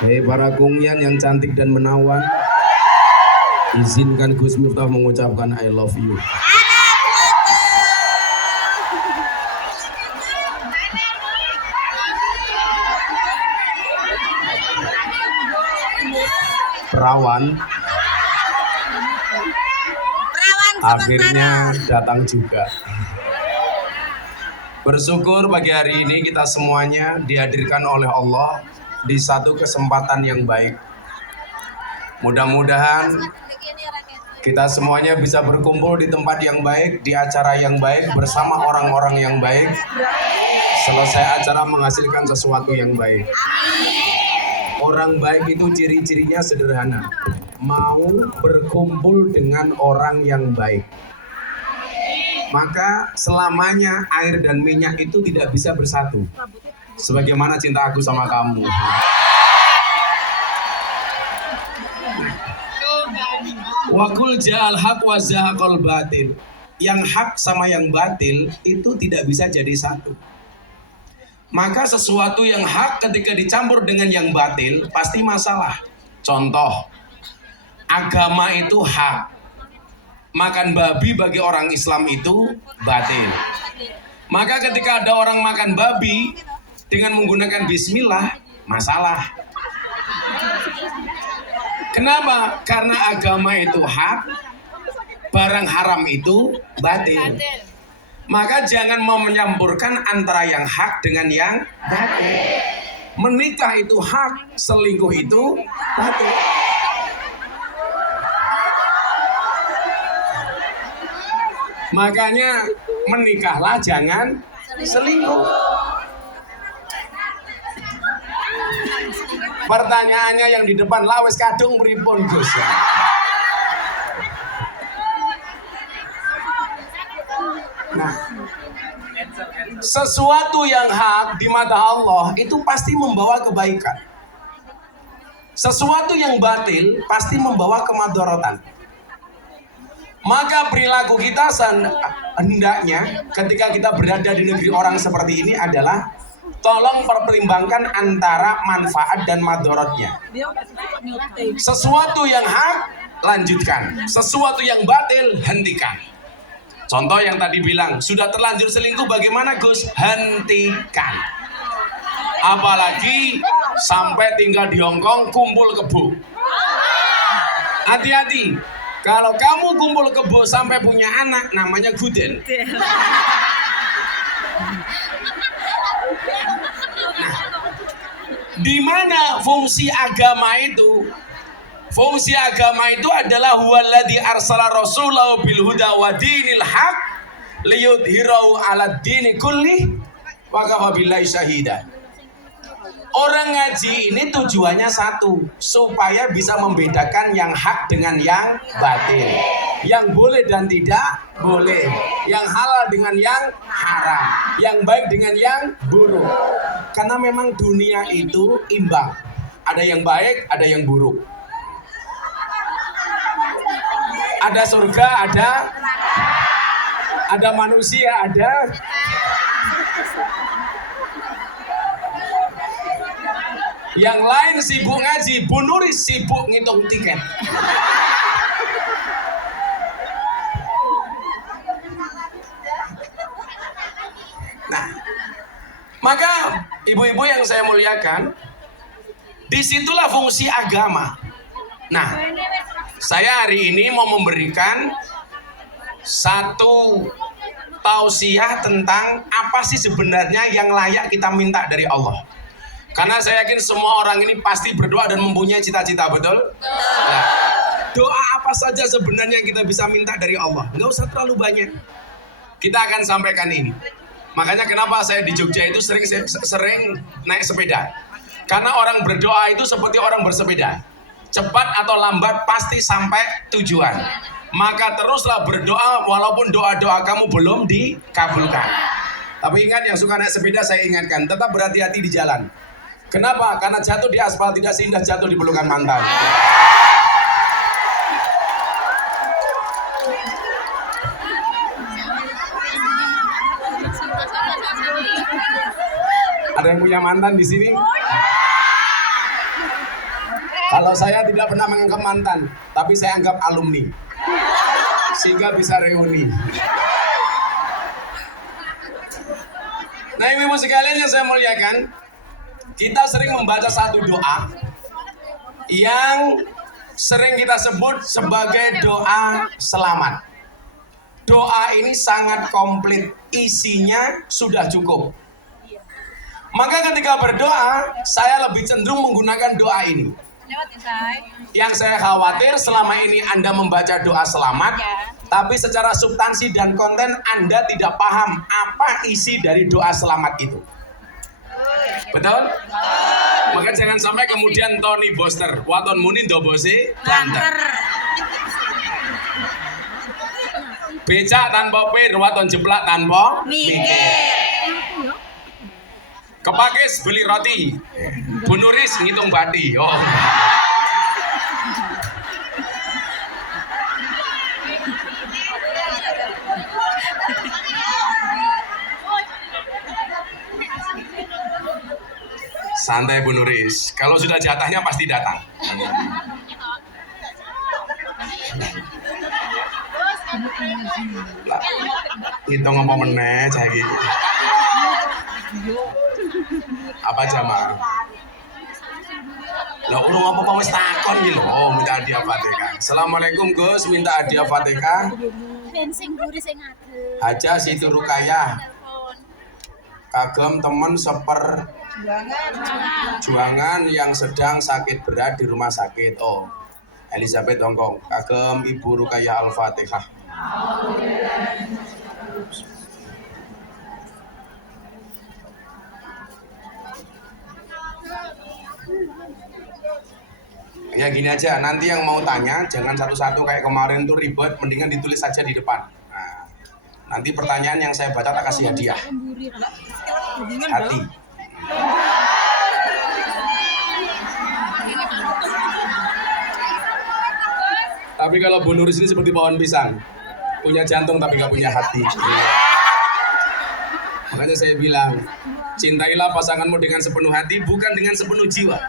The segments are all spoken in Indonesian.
Hei para kungyan yang cantik dan menawan, izinkan Gus Miftah mengucapkan I love you. Perawan akhirnya datang juga. Bersyukur pagi hari ini kita semuanya dihadirkan oleh Allah di satu kesempatan yang baik. Mudah-mudahan kita semuanya bisa berkumpul di tempat yang baik, di acara yang baik, bersama orang-orang yang baik. Selesai acara menghasilkan sesuatu yang baik. Orang baik itu ciri-cirinya sederhana. Mau berkumpul dengan orang yang baik. Maka selamanya air dan minyak itu tidak bisa bersatu. Sebagaimana cinta aku sama kamu. Wakul ja'al haq wa zahaqal batil. Yang hak sama yang batil itu tidak bisa jadi satu. Maka sesuatu yang hak ketika dicampur dengan yang batil pasti masalah. Contoh, agama itu hak. Makan babi bagi orang Islam itu batil. Maka ketika ada orang makan babi dengan menggunakan bismillah, masalah. Kenapa? Karena agama itu hak, barang haram itu batil. Maka jangan mau menyampurkan antara yang hak dengan yang batil. Menikah itu hak, selingkuh itu batil. Makanya menikahlah, jangan selingkuh. Pertanyaannya yang di depan, lawes kadung pripun Gus? Nah, sesuatu yang hak di mata Allah itu pasti membawa kebaikan. Sesuatu yang batil pasti membawa kemadharatan. Maka perilaku kita hendaknya ketika kita berada di negeri orang seperti ini adalah tolong pertimbangkan antara manfaat dan madharatnya. Sesuatu yang hak, lanjutkan. Sesuatu yang batil, hentikan. Contoh yang tadi bilang, sudah terlanjur selingkuh bagaimana Gus? Hentikan. Apalagi sampai tinggal di Hongkong kumpul kebo. Hati-hati. Kalau kamu kumpul kebo sampai punya anak, namanya gudel. Nah, di mana fungsi agama itu? Fungsi agama itu adalah huwaladzi arsala rasulahu bil huda wa dinil haq liyudhhirahu 'alad dini kulli wa kafa billahi syahida. Orang ngaji ini tujuannya satu, supaya bisa membedakan yang hak dengan yang batil, yang boleh dan tidak boleh, yang halal dengan yang haram, yang baik dengan yang buruk. Karena memang dunia itu imbang, ada yang baik, ada yang buruk, ada surga, ada manusia, ada. Yang lain sibuk ngaji, Bu Nuri sibuk ngitung tiket. Nah, maka ibu-ibu yang saya muliakan, disitulah fungsi agama. Nah, saya hari ini mau memberikan satu tausiah tentang apa sih sebenarnya yang layak kita minta dari Allah. Karena saya yakin semua orang ini pasti berdoa dan mempunyai cita-cita, betul? Nah, doa apa saja sebenarnya yang kita bisa minta dari Allah? Nggak usah terlalu banyak. Kita akan sampaikan ini. Makanya kenapa saya di Jogja itu sering naik sepeda. Karena orang berdoa itu seperti orang bersepeda. Cepat atau lambat pasti sampai tujuan. Maka teruslah berdoa walaupun doa-doa kamu belum dikabulkan. Tapi ingat, yang suka naik sepeda saya ingatkan, tetap berhati-hati di jalan. Kenapa? Karena jatuh di aspal tidak seindah jatuh di pelukan mantan. Ada yang punya mantan di sini? Kalau saya tidak pernah menganggap mantan, tapi saya anggap alumni, sehingga bisa reuni. Nah, ibu-ibu sekalian yang saya muliakan, kita sering membaca satu doa yang sering kita sebut sebagai doa selamat. Doa ini sangat komplit, isinya sudah cukup. Maka ketika berdoa, saya lebih cenderung menggunakan doa ini. Yang saya khawatir selama ini Anda membaca doa selamat, tapi secara substansi dan konten Anda tidak paham apa isi dari doa selamat itu. Betul? Maka jangan sampai kemudian Tony Boster, waton muni dobose banter. Becak tanpa pir, waton jeplak tanpa mikir. Kepakis beli roti, Bu Nuris ngitung bati. Oh. Santai Bu Nuris, kalau sudah jatahnya pasti datang. Hitung apa meneh cah iki. Apa jamaah? Lah urung apa-apa wis takon iki lho, minta hadiah Fatihah. Assalamualaikum Gus, minta hadiah Fatihah. Sing mburi sing adem. Haja Siti Rukayah. Kagem teman juangan yang sedang sakit berat di rumah sakit. Oh, Elizabeth Hongkong. Kagem Ibu Rukayah Al-Fatihah. Ya gini aja, nanti yang mau tanya jangan satu-satu kayak kemarin tuh ribet, mendingan ditulis saja di depan. Nah, nanti pertanyaan yang saya baca tak kasih hadiah. Hati. Tapi kalau Bu Nuris ini seperti pohon pisang, punya jantung tapi gak punya hati. Makanya saya bilang, cintailah pasanganmu dengan sepenuh hati, bukan dengan sepenuh jiwa.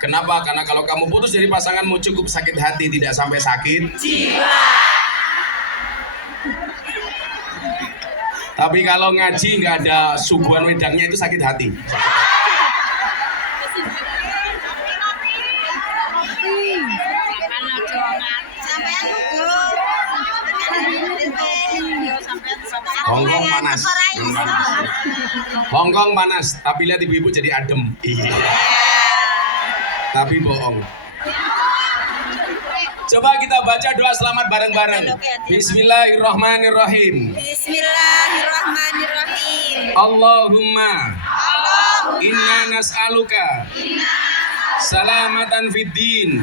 Kenapa? Karena kalau kamu putus dari pasanganmu cukup sakit hati, tidak sampai sakit jiwa. Tapi kalau ngaji nggak ada suguhan wedangnya itu sakit hati. Hongkong panas. Hongkong panas, tapi lihat ibu-ibu jadi adem. Iya. Tapi bohong. Coba kita baca doa selamat bareng-bareng. Bismillahirrahmanirrahim. Bismillahirrahmanirrahim. Allahumma inna nas'aluka salamatan fid din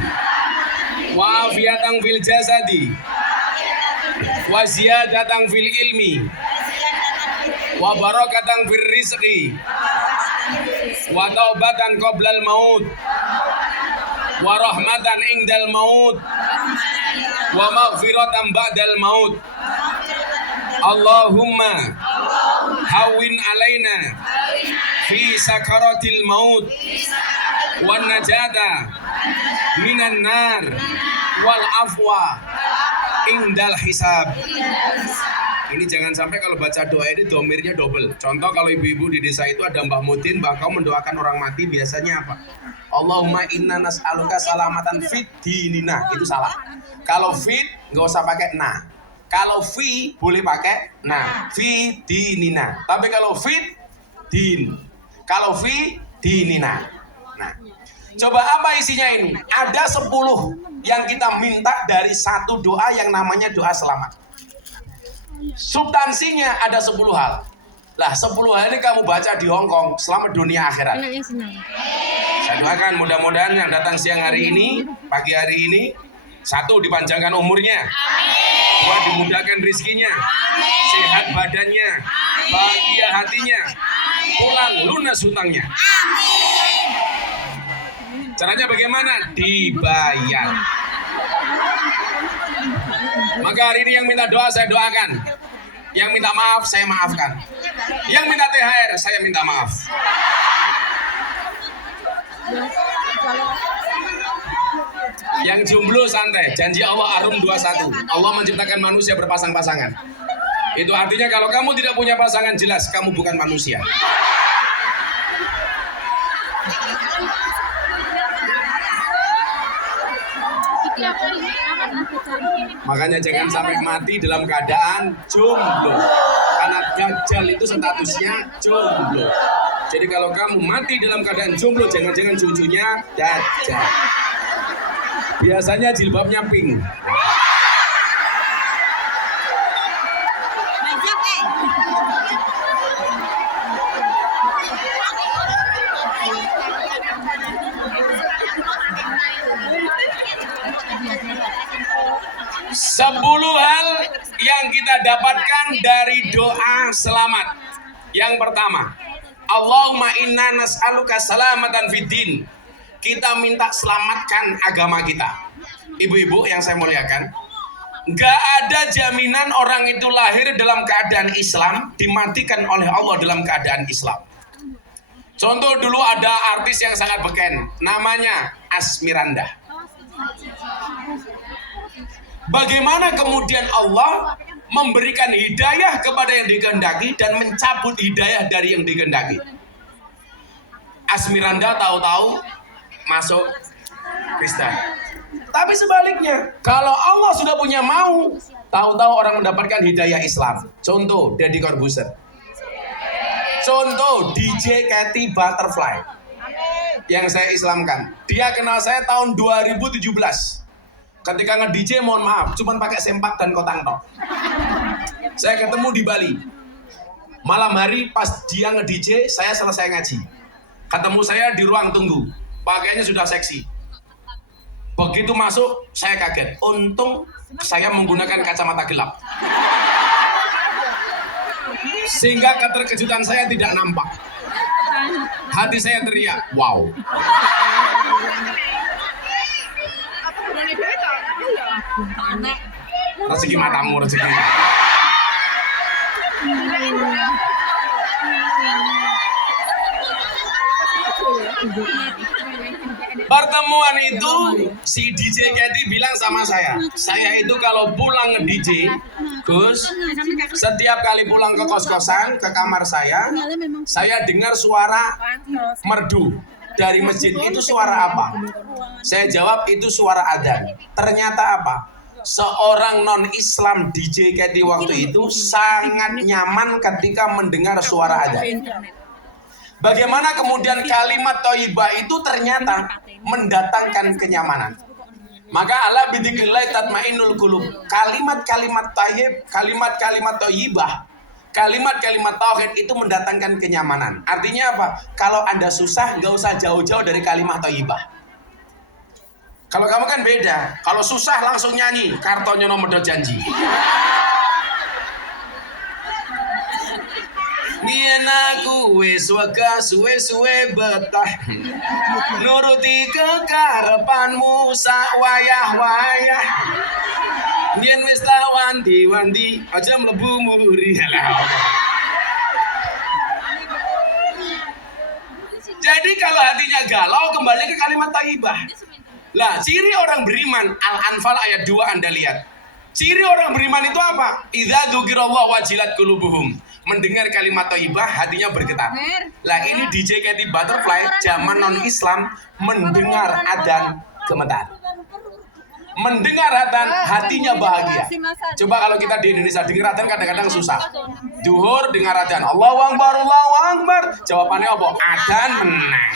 wa afiatan fil jasadi wa ziyadatan fil ilmi wa barakatan fil rizqi wa taubatan qoblal maut wa rahmatan indal maut wa maghfiratan ba'dal maut. Allahumma hawin alaina fi sakaratil maut wan najata minan nar wal afwa indal hisab. Ini jangan sampai kalau baca doa ini domirnya double. Contoh kalau ibu-ibu di desa itu ada Mbah Mudin, Mbah kau mendoakan orang mati biasanya apa? Allahumma inna nas'aluka salamatan fit dinina. Itu salah. Kalau fit nggak usah pakai na. Kalau fi boleh pakai na. Fi dinina. Tapi kalau fit din. Kalau fi dinina. Nah, coba apa isinya ini? Ada 10 yang kita minta dari satu doa yang namanya doa selamat. Substansinya ada 10 hal. Lah 10 hal ini kamu baca di Hongkong selamat dunia akhirat. Saya doakan mudah-mudahan yang datang siang hari ini, pagi hari ini, 1 dipanjangkan umurnya, 2 dimudahkan rizkinya, sehat badannya, bahagia hatinya, pulang lunas hutangnya. Caranya bagaimana? Dibayar. Maka hari ini yang minta doa saya doakan, yang minta maaf saya maafkan, yang minta THR saya minta maaf. Yang jomblo santai. Janji Allah Ar-Rum 21. Allah menciptakan manusia berpasang-pasangan. Itu artinya kalau kamu tidak punya pasangan, jelas kamu bukan manusia. Makanya jangan sampai mati dalam keadaan jomblo. Karena Dajjal itu statusnya jomblo. Jadi kalau kamu mati dalam keadaan jomblo, jangan-jangan cucunya Dajjal. Biasanya jilbabnya pink. Sepuluh hal yang kita dapatkan dari doa selamat. Yang pertama, Allahumma inna nas'aluka salamatan fid din. Kita minta selamatkan agama kita. Ibu-ibu yang saya muliakan, gak ada jaminan orang itu lahir dalam keadaan Islam, dimatikan oleh Allah dalam keadaan Islam. Contoh dulu ada artis yang sangat beken, namanya Asmiranda. Bagaimana kemudian Allah memberikan hidayah kepada yang dikehendaki dan mencabut hidayah dari yang dikehendaki. Asmiranda tahu-tahu masuk Kristen. Tapi sebaliknya, kalau Allah sudah punya mau, tahu-tahu orang mendapatkan hidayah Islam. Contoh Deddy Corbuzier. Contoh DJ Katy Butterfly yang saya Islamkan. Dia kenal saya tahun 2017. Ketika nge-DJ, mohon maaf, cuman pakai sempak dan kotang tok. Saya ketemu di Bali. Malam hari pas dia nge-DJ, saya selesai ngaji. Ketemu saya di ruang tunggu. Pakaiannya sudah seksi. Begitu masuk, saya kaget. Untung saya menggunakan kacamata gelap. Sehingga keterkejutan saya tidak nampak. Hati saya teriak, wow. Rezeki matamu, rezeki. Pertemuan itu si DJ Katy bilang sama saya itu kalau pulang nge-DJ, Gus, setiap kali pulang ke kos-kosan, ke kamar saya dengar suara merdu dari masjid. Itu suara apa? Saya jawab itu suara adzan. Ternyata apa? Seorang non-Islam DJ Katy waktu itu sangat nyaman ketika mendengar suara adzan. Bagaimana kemudian kalimat thayyibah itu ternyata mendatangkan kenyamanan. Maka ala bidzikrillah tatmainnul qulub. Kalimat-kalimat thayyib, kalimat-kalimat thayyibah, kalimat-kalimat tauhid itu mendatangkan kenyamanan. Artinya apa? Kalau Anda susah, nggak usah jauh-jauh dari kalimat thayyibah. Kalau kamu kan beda. Kalau susah langsung nyanyi Kartonyo Nomor Janji. Biyen aku wis wega suwe-suwe betah nuruti kekarepanmu sak wayah-wayah. Biyen wis tak wanti-wanti aja mlebu muri. Jadi kalau hatinya galau, kembali ke kalimat thayyibah. Lah, ciri orang beriman, Al-Anfal ayat 2 Anda lihat. Ciri orang beriman itu apa? Idza dzukirallahu wajilat qulubuhum. Mendengar kalimat thayyibah, hatinya bergetar. Lah, ini DJ Katy Butterfly zaman non-Islam mendengar adzan gemetar. Mendengar adzan, hatinya bahagia. Coba kalau kita di Indonesia dengar adzan kadang-kadang susah. Duhur dengar adzan, Allahu Akbar, Allahu Akbar. Jawabannya apa? Adzan menang.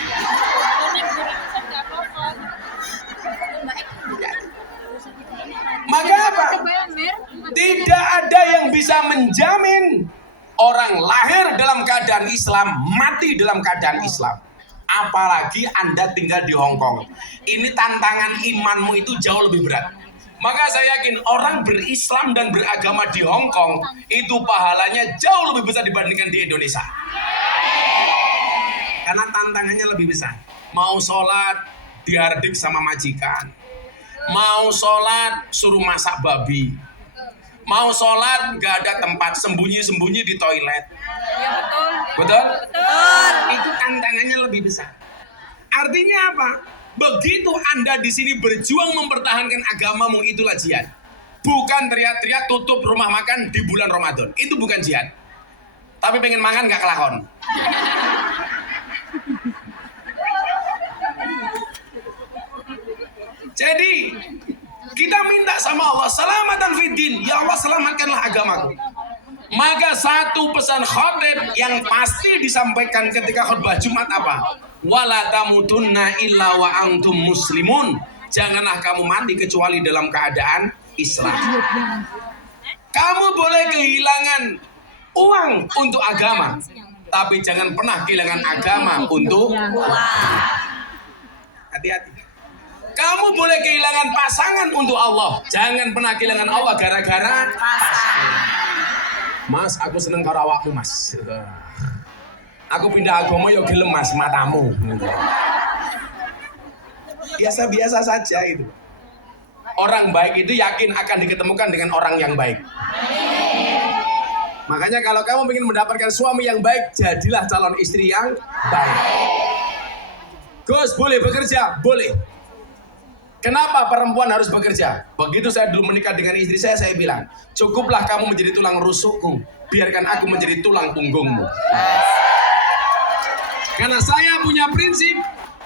Maka apa? Tidak ada yang bisa menjamin orang lahir dalam keadaan Islam, mati dalam keadaan Islam. Apalagi Anda tinggal di Hong Kong. Ini tantangan imanmu itu jauh lebih berat. Maka saya yakin orang berislam dan beragama di Hong Kong itu pahalanya jauh lebih besar dibandingkan di Indonesia. Karena tantangannya lebih besar. Mau sholat dihardik sama majikan. Mau sholat suruh masak babi. Mau sholat gak ada tempat, sembunyi-sembunyi di toilet. Ya betul. Betul? Betul. Itu tantangannya lebih besar. Artinya apa? Begitu Anda di sini berjuang mempertahankan agamamu, itulah jihad. Bukan teriak-teriak tutup rumah makan di bulan Ramadan. Itu bukan jihad. Tapi pengen makan gak kelakon. Jadi kita minta sama Allah selamatan fiddin. Ya Allah, selamatkanlah agamaku. Maka satu pesan khotib yang pasti disampaikan ketika khutbah Jumat apa? Wala tamutunna illa wa antum muslimun. Janganlah kamu mati kecuali dalam keadaan Islam. Kamu boleh kehilangan uang untuk agama, tapi jangan pernah kehilangan agama untuk hati-hati. Kamu boleh kehilangan pasangan untuk Allah, jangan pernah kehilangan Allah gara-gara pasangan. Mas, aku seneng karo awakmu, Mas. Aku pindah agama yo gelem, Mas, matamu. Biasa-biasa saja itu. Orang baik itu yakin akan diketemukan dengan orang yang baik. Makanya kalau kamu ingin mendapatkan suami yang baik, jadilah calon istri yang baik. Gus, boleh bekerja? Boleh. Kenapa perempuan harus bekerja? Begitu saya dulu menikah dengan istri saya bilang, cukuplah kamu menjadi tulang rusukku, biarkan aku menjadi tulang punggungmu. Karena saya punya prinsip,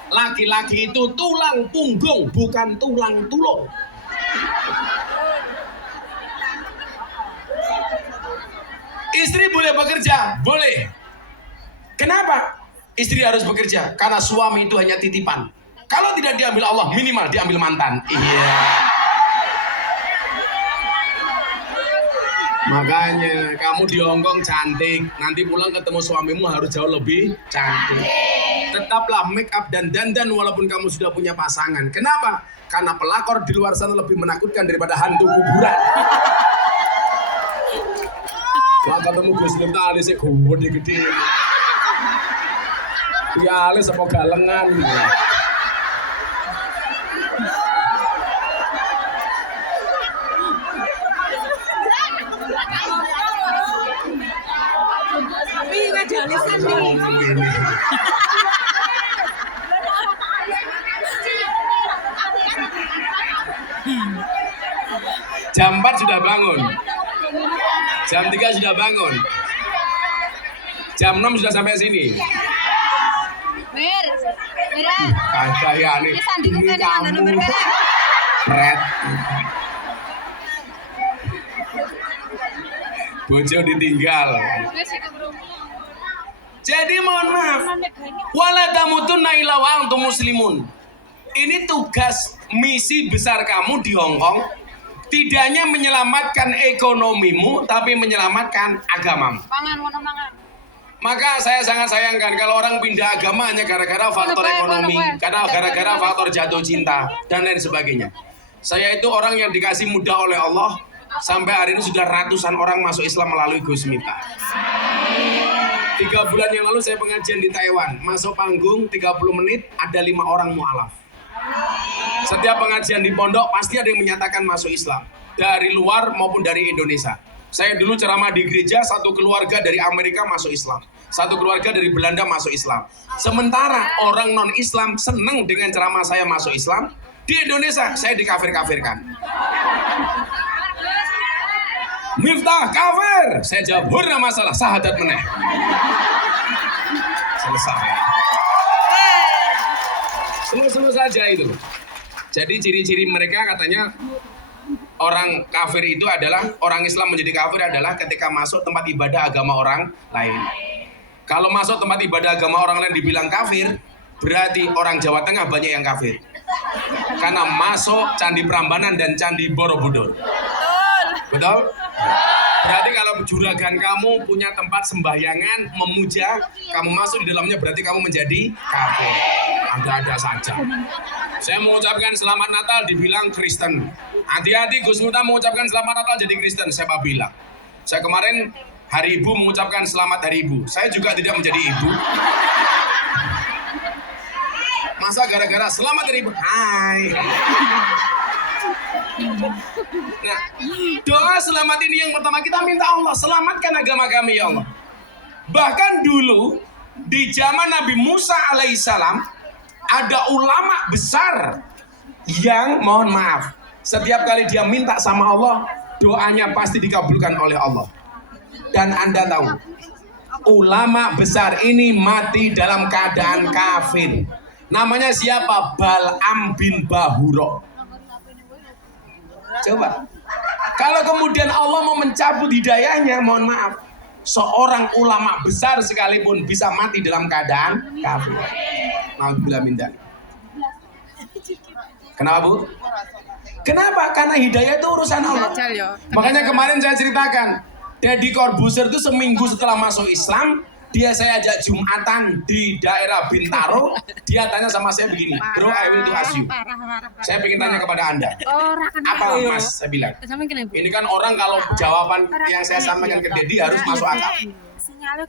laki-laki itu tulang punggung, bukan tulang tulung. Istri boleh bekerja? Boleh. Kenapa istri harus bekerja? Karena suami itu hanya titipan. Kalau tidak diambil Allah, minimal diambil mantan. Iya. Makanya kamu di Hongkong cantik, nanti pulang ketemu suamimu harus jauh lebih cantik. Tetaplah make up dan dandan walaupun kamu sudah punya pasangan. Kenapa? Karena pelakor di luar sana lebih menakutkan daripada hantu kuburan. Wah, ketemu Gus Miftah alisnya gede-gede. Ya alis apa galengan. Tapi nggak ada alisan nih. Jam 4 sudah bangun. Jam 3 sudah bangun. Jam 6 sudah sampai sini. Kagak ya nih. Ini kamu. Pret. Bojo ditinggal. Jadi mohon maaf. Wala tamutunna illa wa antum muslimun. Ini tugas misi besar kamu di Hongkong. Tidak hanya menyelamatkan ekonomimu, tapi menyelamatkan agamamu. Maka saya sangat sayangkan kalau orang pindah agama hanya gara-gara faktor ekonomi, karena gara-gara faktor jatuh cinta, dan lain sebagainya. Saya itu orang yang dikasih mudah oleh Allah, sampai hari ini sudah ratusan orang masuk Islam melalui Gus Miftah. 3 bulan yang lalu saya pengajian di Taiwan, masuk panggung 30 menit, ada 5 orang mu'alaf. Setiap pengajian di pondok pasti ada yang menyatakan masuk Islam, dari luar maupun dari Indonesia. Saya dulu ceramah di gereja, satu keluarga dari Amerika masuk Islam, satu keluarga dari Belanda masuk Islam. Sementara orang non-Islam senang dengan ceramah saya masuk Islam. Di Indonesia saya dikafir-kafirkan. Miftah kafir. Saya jawab, hurra masalah, sahadat meneh. Selesai. Selu-selu saja itu. Jadi ciri-ciri mereka katanya orang kafir itu adalah, orang Islam menjadi kafir adalah ketika masuk tempat ibadah agama orang lain. Kalau masuk tempat ibadah agama orang lain dibilang kafir, berarti orang Jawa Tengah banyak yang kafir. Karena masuk Candi Prambanan dan Candi Borobudur. Betul? Berarti kalau juragan kamu punya tempat sembahyangan, memuja, kamu masuk di dalamnya berarti kamu menjadi kafir. Ada-ada saja. Saya mengucapkan selamat Natal dibilang Kristen. Hati-hati Gus Miftah mengucapkan selamat Natal jadi Kristen. Siapa bilang? Saya kemarin Hari Ibu mengucapkan selamat Hari Ibu. Saya juga tidak menjadi ibu. Masa gara-gara selamat Hari Ibu? Hai. Nah, doa selamat ini yang pertama kita minta Allah, selamatkan agama kami ya Allah. Bahkan dulu di zaman Nabi Musa alaihissalam, Ada ulama besar yang mohon maaf, setiap kali dia minta sama Allah, doanya pasti dikabulkan oleh Allah. Dan Anda tahu, ulama besar ini mati dalam keadaan kafir. Namanya siapa? Bal'am bin Bahura. Coba, kalau kemudian Allah mau mencabut hidayahnya, mohon maaf, seorang ulama besar sekalipun bisa mati dalam keadaan kafir. Nauzubillah min dzalik. Kenapa, Bu? Kenapa? Karena hidayah itu urusan Allah. Makanya kemarin saya ceritakan, Deddy Corbuzier itu seminggu setelah masuk Islam, dia saya ajak Jumatan di daerah Bintaro. Dia tanya sama saya begini, bro, I will to ask you. Saya ingin tanya kepada Anda, apa Mas? Saya bilang, ini kan orang kalau jawaban yang saya sampaikan ke Deddy harus masuk akal.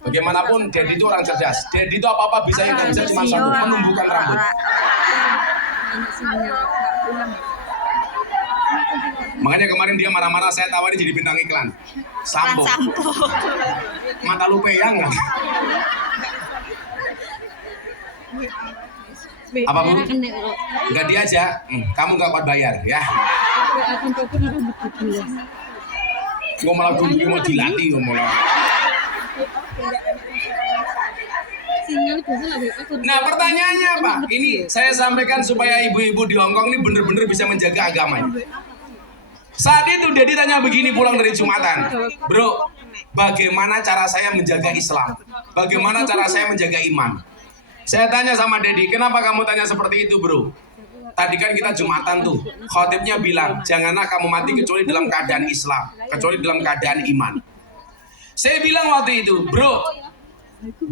Bagaimanapun Deddy itu orang cerdas. Deddy itu apa-apa bisa, yang bisa cuma satu, menumbuhkan rambut. Makanya kemarin dia marah-marah, saya tawarin jadi bintang iklan sampo. Mata lu peyang nggak? Apa, Bu? Enggak, dia aja. Kamu nggak kuat bayar ya. Gua malah dulu mau dilatih ngomong. Nah, pertanyaannya apa? Ini saya sampaikan supaya ibu-ibu di Hongkong ini benar-benar bisa menjaga agamanya. Saat itu Deddy tanya begini pulang dari Jumatan, bro, bagaimana cara saya menjaga Islam? Bagaimana cara saya menjaga iman? Saya tanya sama Deddy, kenapa kamu tanya seperti itu, bro? Tadi kan kita Jumatan tuh, khotibnya bilang, janganlah kamu mati kecuali dalam keadaan Islam, kecuali dalam keadaan iman. Saya bilang waktu itu, bro,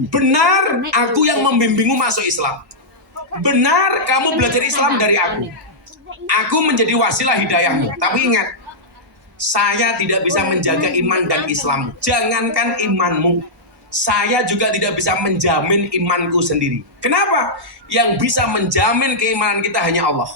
benar aku yang membimbingmu masuk Islam. Benar kamu belajar Islam dari aku. Aku menjadi wasilah hidayahmu. Tapi ingat, saya tidak bisa menjaga iman dan Islam. Jangankan imanmu, saya juga tidak bisa menjamin imanku sendiri. Kenapa? Yang bisa menjamin keimanan kita hanya Allah.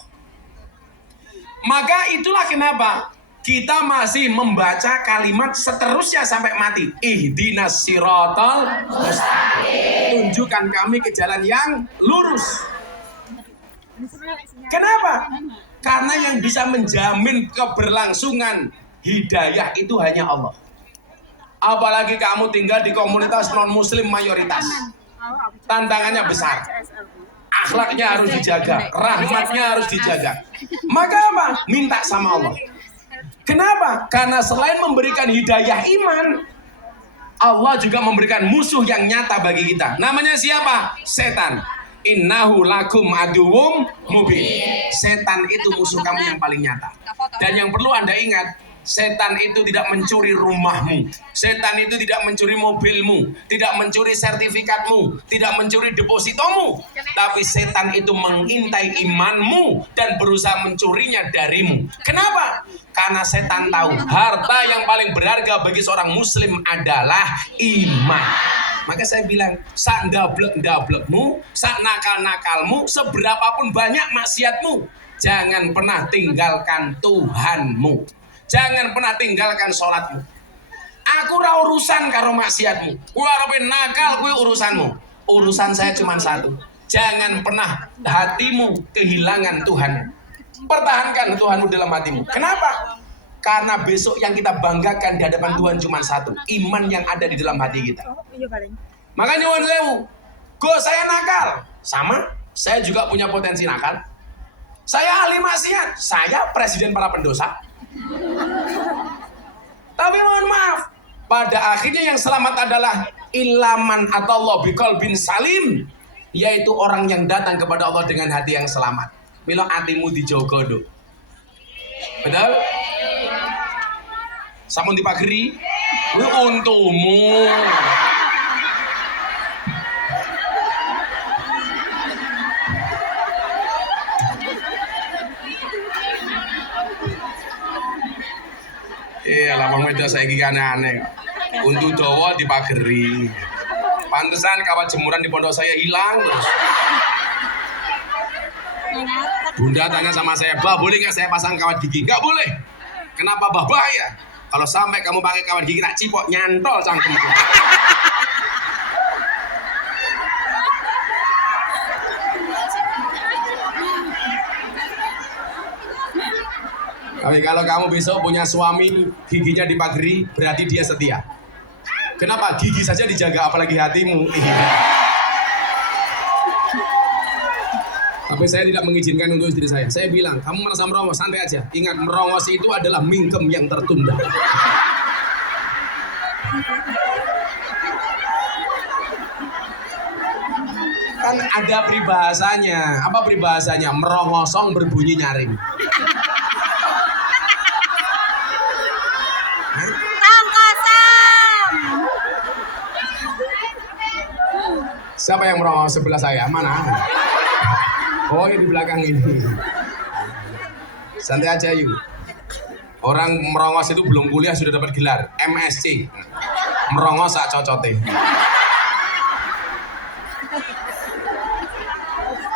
Maka itulah kenapa kita masih membaca kalimat seterusnya sampai mati. Ihdinas siratal mustaqim. Tunjukkan kami ke jalan yang lurus. Kenapa? Karena yang bisa menjamin keberlangsungan hidayah itu hanya Allah. Apalagi kamu tinggal di komunitas non-muslim mayoritas. Tantangannya besar. Akhlaknya harus dijaga, rahmatnya harus dijaga. Maka apa? Minta sama Allah. Kenapa? Karena selain memberikan hidayah iman, Allah juga memberikan musuh yang nyata bagi kita. Namanya siapa? Setan. Innahu lakum aduwwum mubin. Setan itu musuh kamu yang paling nyata. Dan yang perlu Anda ingat, setan itu tidak mencuri rumahmu. Setan itu tidak mencuri mobilmu, tidak mencuri sertifikatmu, tidak mencuri depositomu. Tapi setan itu mengintai imanmu dan berusaha mencurinya darimu. Kenapa? Karena setan tahu harta yang paling berharga bagi seorang muslim adalah iman. Maka saya bilang, sak ndablek-ndablekmu, sak nakal-nakalmu, seberapapun banyak maksiatmu, jangan pernah tinggalkan Tuhanmu. Jangan pernah tinggalkan sholatmu. Aku ora urusan karo maksiatmu. Kowe arep nakal, kowe urusanmu. Urusan saya cuma satu. Jangan pernah hatimu kehilangan Tuhan. Pertahankan Tuhanmu dalam hatimu. Kenapa? Karena besok yang kita banggakan di hadapan Tuhan cuma satu. Iman yang ada di dalam hati kita. Makanya nyuwun sewu. Go, saya nakal. Sama, saya juga punya potensi nakal. Saya ahli maksiat. Saya presiden para pendosa. Tapi mohon maaf, pada akhirnya yang selamat adalah ilaman atau Allah bikol bin salim, yaitu orang yang datang kepada Allah dengan hati yang selamat. Milo hatimu dijogo do. Betul? Sampun dipageri, kuwi untumu. Iya, lawang media saiki kan aneh. Untuk dawa dipageri. Pantesan kawat jemuran di pondok saya hilang terus. Bunda tanya sama saya, "Bah, boleh nggak saya pasang kawat gigi?" Nggak boleh. Kenapa, Bah? Bahaya. Kalau sampai kamu pakai kawat gigi tak cipok nyantol cangkemmu. Tapi kalau kamu besok punya suami giginya dipageri, berarti dia setia. Kenapa? Gigi saja dijaga, apalagi hatimu. Tapi saya tidak mengizinkan untuk istri saya. Saya bilang, kamu merasa merongos, santai aja. Ingat, merongos itu adalah mingkem yang tertunda. Kan ada peribahasanya. Apa peribahasanya? Merongosong berbunyi nyaring. Tongkosong. Siapa yang merongos sebelah saya? Mana? Oh, ini di belakang ini. Santai aja yuk. Orang merongos itu belum kuliah sudah dapat gelar MSc. Merongos sak cocote.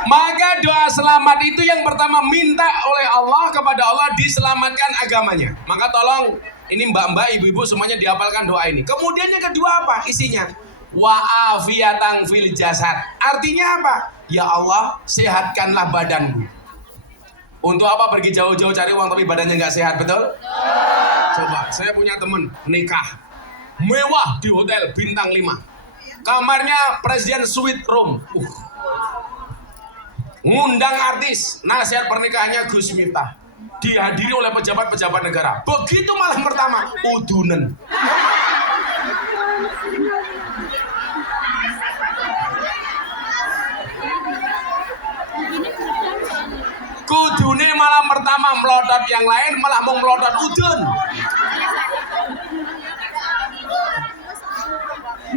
Maka doa selamat itu yang pertama minta oleh Allah kepada Allah diselamatkan agamanya. Maka tolong ini mbak-mbak, ibu-ibu semuanya dihafalkan doa ini. Kemudian yang kedua apa isinya? Wa'afiyatan fil jasad. Artinya apa? Ya Allah, sehatkanlah badanku. Untuk apa pergi jauh-jauh cari uang tapi badannya nggak sehat, betul? Coba, saya punya teman nikah mewah di hotel bintang 5. Kamarnya presiden suite room. Ngundang artis, nasihat pernikahannya Gus Miftah. Dihadiri oleh pejabat-pejabat negara. Begitu malam pertama, udunen. Kudune malam pertama melodot, yang lain malah mau melodot udun.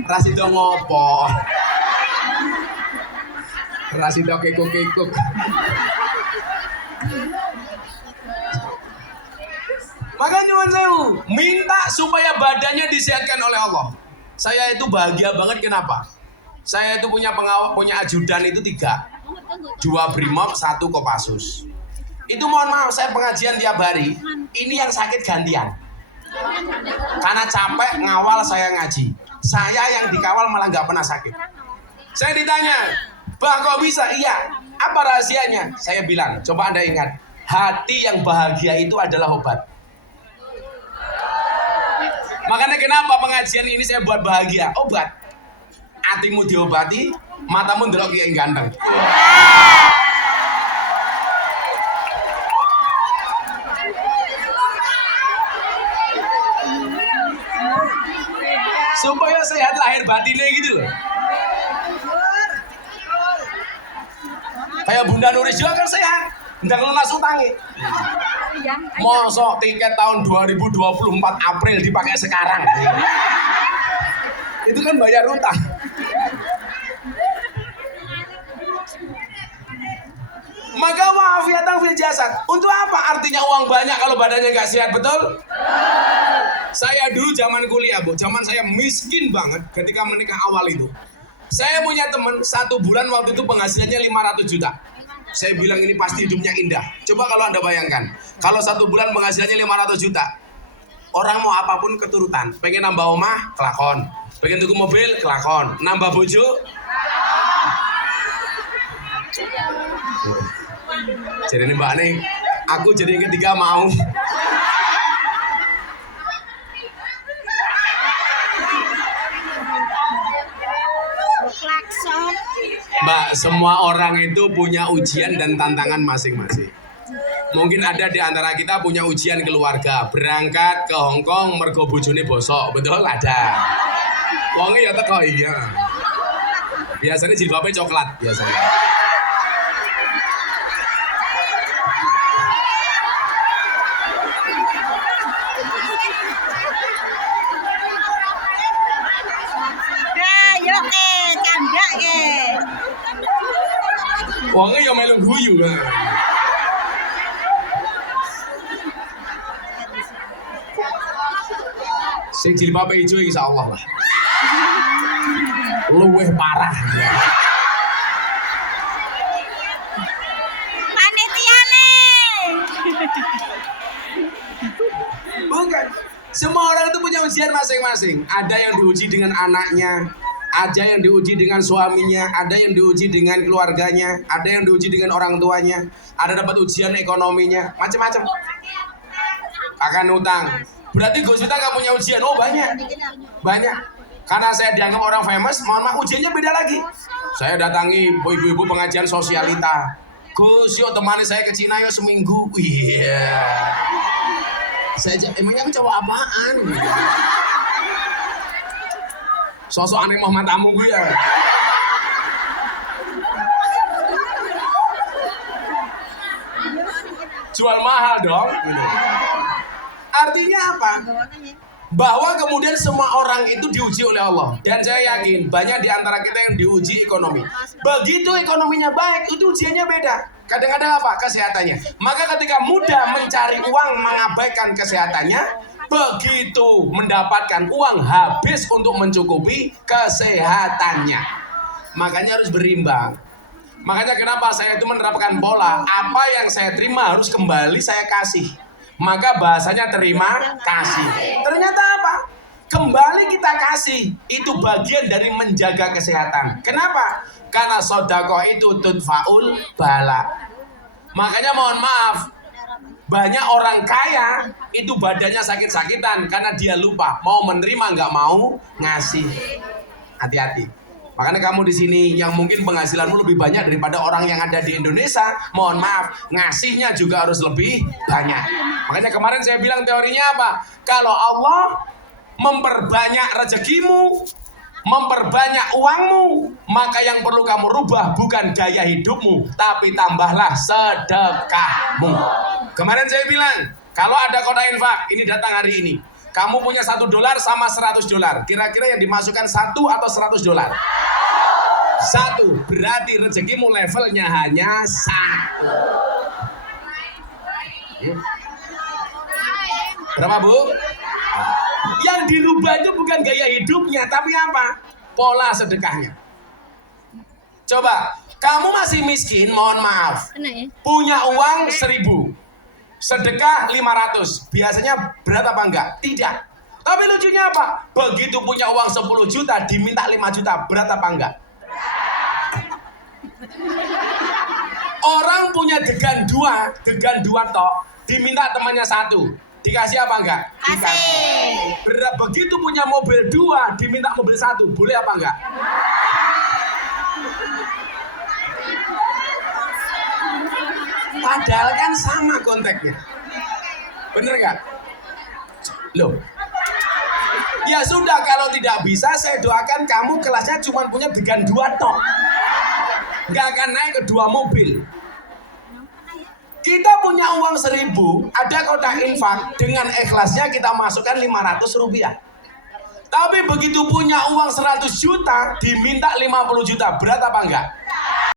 Rasido ngopo? Rasido kekuk-kekuk. Maka nyuwun sewu, minta supaya badannya disehatkan oleh Allah. Saya itu bahagia banget, kenapa? Saya itu punya pengawal, punya ajudan itu 3. 2 Brimob, 1 Kopassus. Itu mohon maaf, saya pengajian tiap hari. Ini yang sakit gantian. Karena capek ngawal saya ngaji. Saya yang dikawal malah nggak pernah sakit. Saya ditanya, "Bah, kok bisa?" "Iya." "Apa rahasianya?" Saya bilang, coba Anda ingat, hati yang bahagia itu adalah obat. Makanya kenapa pengajian ini saya buat bahagia? Obat. Hatimu diobati, matamu ndelok kiai ganteng. Supaya sehat lahir batinnya gitu loh. Kayak Bunda Nuris juga kan sehat, nggak lunas utangnya. Mosok tiket tahun 2024 April dipakai sekarang. Itu kan bayar utang. Maka wa'afiyatan fil jasad. Untuk apa artinya uang banyak kalau badannya nggak sehat, betul? Saya dulu zaman kuliah, Bu. Zaman saya miskin banget ketika menikah awal itu. Saya punya teman 1 bulan waktu itu penghasilannya 500 juta. Saya bilang ini pasti hidupnya indah. Coba kalau Anda bayangkan, kalau 1 bulan penghasilannya 500 juta. Orang mau apapun keturutan. Pengen nambah omah, kelakon. Pengen tuku mobil, kelakon. Nambah bojo. Jadi ini Mbak nih, aku jadi yang ketiga mau. Mbak, semua orang itu punya ujian dan tantangan masing-masing. Mungkin ada di antara kita punya ujian keluarga, berangkat ke Hongkong mergo bojone bosok, betul ada. Wongnya ya teko iya. Biasanya jilbabnya coklat biasanya. Wongnya ya melu guyu kan. Sing jilbabe ijo insyaallah lah. Luwih parah. Panitiane. Bukan. Semua orang itu punya ujian masing-masing. Ada yang diuji dengan anaknya, ada yang diuji dengan suaminya, ada yang diuji dengan keluarganya, ada yang diuji dengan orang tuanya, ada dapat ujian ekonominya, macam-macam. akan utang. Berarti Gus Miftah nggak punya ujian? Oh banyak, banyak. Karena saya dianggap orang famous, mohon maaf ujiannya beda lagi. Saya datangi ibu-ibu pengajian sosialita. Gus, yuk temani saya ke Cina yuk seminggu. Iya. Emangnya aku cowok apaan? Sosok aneh mah matamu gue ya. Jual mahal dong. Artinya apa? Bahwa kemudian semua orang itu diuji oleh Allah. Dan saya yakin banyak di antara kita yang diuji ekonomi. Begitu ekonominya baik, itu ujiannya beda. Kadang-kadang apa? Kesehatannya. Maka ketika mudah mencari uang mengabaikan kesehatannya, begitu mendapatkan uang habis untuk mencukupi kesehatannya. Makanya harus berimbang. Makanya kenapa saya itu menerapkan pola, apa yang saya terima harus kembali saya kasih. Maka bahasanya terima kasih. Ternyata apa? Kembali kita kasih. Itu bagian dari menjaga kesehatan. Kenapa? Karena sedekah itu tudfaul bala. Makanya mohon maaf, banyak orang kaya itu badannya sakit-sakitan karena dia lupa mau menerima, nggak mau ngasih. Hati-hati. Makanya kamu di sini yang mungkin penghasilanmu lebih banyak daripada orang yang ada di Indonesia, mohon maaf, ngasihnya juga harus lebih banyak. Makanya kemarin saya bilang teorinya apa? Kalau Allah memperbanyak rezekimu, memperbanyak uangmu, maka yang perlu kamu rubah bukan gaya hidupmu, tapi tambahlah sedekahmu. Kemarin saya bilang, kalau ada kota infak, ini datang hari ini. Kamu punya $1 sama $100. Kira-kira yang dimasukkan 1 atau $100? 1. Berarti rezekimu levelnya hanya 1. Berapa Bu? Yang dirubah itu bukan gaya hidupnya, tapi apa? Pola sedekahnya. Coba, kamu masih miskin, mohon maaf. Punya uang 1.000. Sedekah 500, biasanya berat apa enggak? Tidak. Tapi lucunya apa? Begitu punya uang 10 juta, diminta 5 juta, berat apa enggak? Orang punya degan dua tok, diminta temannya 1, dikasih apa enggak? Dikasih. Begitu punya mobil 2, diminta mobil 1, boleh apa enggak? Padahal kan sama konteksnya. Bener gak? Loh. Ya sudah, kalau tidak bisa saya doakan kamu kelasnya cuma punya degan 2 tok. Gak akan naik ke 2 mobil. Kita punya uang 1.000, ada kotak infak, dengan ikhlasnya kita masukkan 500 rupiah. Tapi begitu punya uang 100 juta, diminta 50 juta, berat apa enggak?